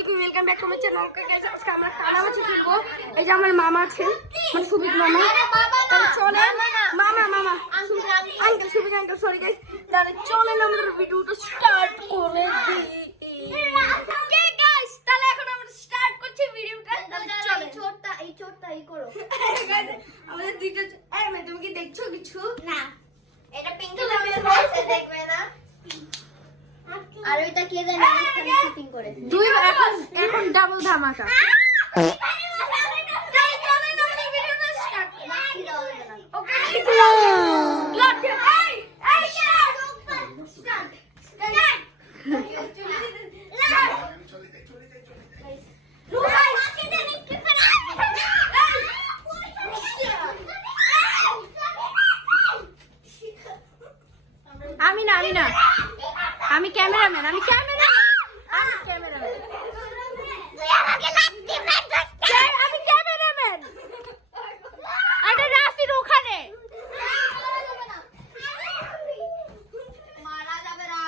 আলাইকুম, welcome back to my channel. Guys আজকে আমরা কানামাছি খেলবো। এই যে আমার মামা আছে, মানে সুবিক মামা। তাহলে চলে মামা আঙ্কেল সুবিক আঙ্কেল, সরি গাইস। তাহলে চলেন আমরা ভিডিওটা স্টার্ট করে দিই। ওকে গাইস, তাহলে এখন আমরা স্টার্ট করছি ভিডিওটা। তাহলে চলেন। এই ছোটটা এই করো। আমাদের দুইটা তুমি কি দেখছো কিছু? না, এটা পিঙ্ক কালারের হয়েছে, দেখবে না। আর ওইটা কে জানে এখানে শুটিং করে। দুই এখন ডাবল ধামাকা। আমি না আমি ক্যামেরাম্যান আমি ক্যামেরাম্যান আরে রাসির ওখানে মারা যাবে না।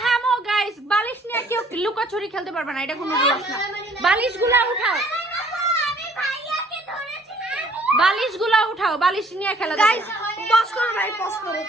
থামো গাইস, বালিশ নিয়ে কেউ লুকাচুরি খেলতে পারবে না, এটা কোনো রুলস না। বালিশগুলো উঠাও, বালিশ নিয়ে খেলা। গাইস পজ করো ভাই, পজ করো।